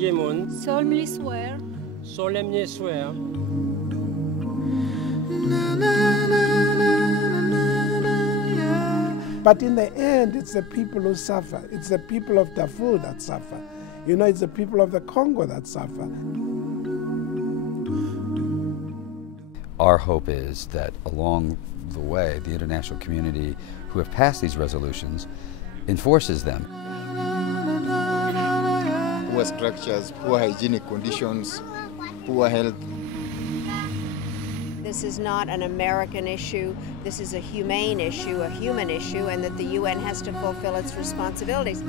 Ki-moon solemnly swear But in the end, it's the people who suffer. It's the people of Darfur that suffer. You know, it's the people of the Congo that suffer. Our hope is that along the way, the international community who have passed these resolutions enforces them. Poor structures, poor hygienic conditions, poor health. This is not an American issue, this is a humane issue, a human issue, and that the UN has to fulfill its responsibilities.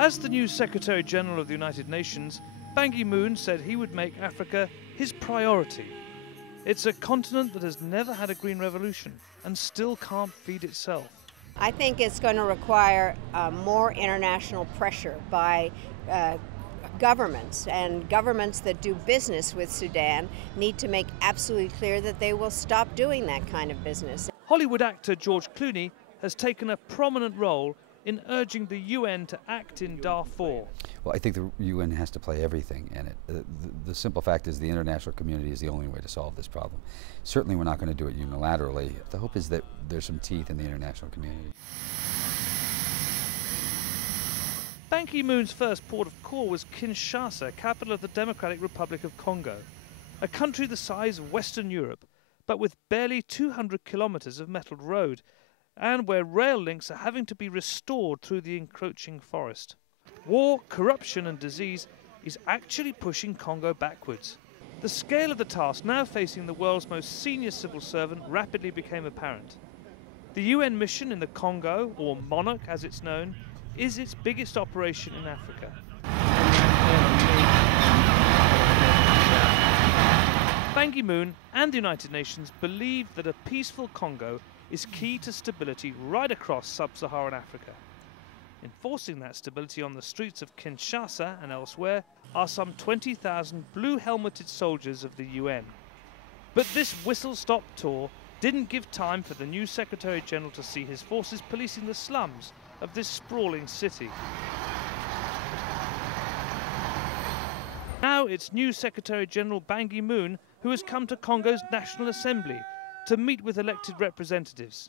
As the new Secretary General of the United Nations, Ban Ki-moon said he would make Africa his priority. It's a continent that has never had a green revolution and still can't feed itself. I think it's going to require more international pressure by governments, and governments that do business with Sudan need to make absolutely clear that they will stop doing that kind of business. Hollywood actor George Clooney has taken a prominent role in urging the UN to act in Darfur. Well, I think the UN has to play everything in it. The simple fact is the international community is the only way to solve this problem. Certainly we're not going to do it unilaterally. The hope is that there's some teeth in the international community. Ban Ki-moon's first port of call was Kinshasa, capital of the Democratic Republic of Congo, a country the size of Western Europe, but with barely 200 kilometers of metalled road, and where rail links are having to be restored through the encroaching forest. War, corruption and disease is actually pushing Congo backwards. The scale of the task now facing the world's most senior civil servant rapidly became apparent. The UN mission in the Congo, or MONUC as it's known, is its biggest operation in Africa. Ban Ki-moon and the United Nations believe that a peaceful Congo is key to stability right across sub-Saharan Africa. Enforcing that stability on the streets of Kinshasa and elsewhere are some 20,000 blue-helmeted soldiers of the UN. But this whistle-stop tour didn't give time for the new Secretary General to see his forces policing the slums of this sprawling city. Now it's new Secretary General Ban Ki-moon who has come to Congo's National Assembly to meet with elected representatives.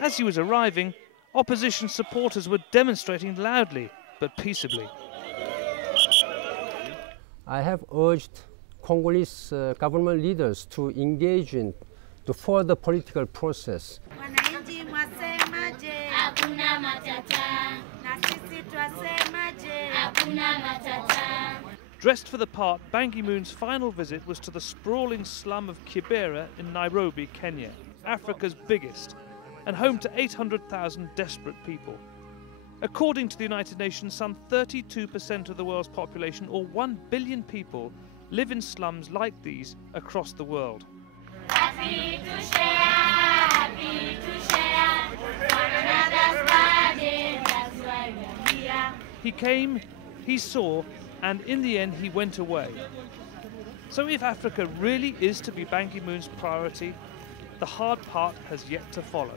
As he was arriving, opposition supporters were demonstrating loudly but peaceably. I have urged Congolese government leaders to engage in the further political process. Dressed for the part, Ban Ki-moon's final visit was to the sprawling slum of Kibera in Nairobi, Kenya, Africa's biggest, and home to 800,000 desperate people. According to the United Nations, some 32% of the world's population, or 1 billion people, live in slums like these across the world. Happy to share one another's burden, that's why we're here. He came, he saw, and in the end he went away. So if Africa really is to be Ban Ki-moon's priority, the hard part has yet to follow.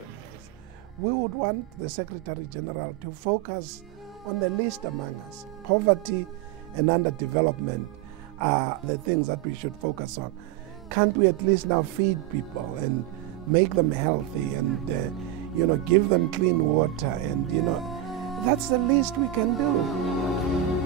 We would want the Secretary General to focus on the least among us. Poverty and underdevelopment are the things that we should focus on. Can't we at least now feed people and make them healthy and give them clean water, and that's the least we can do.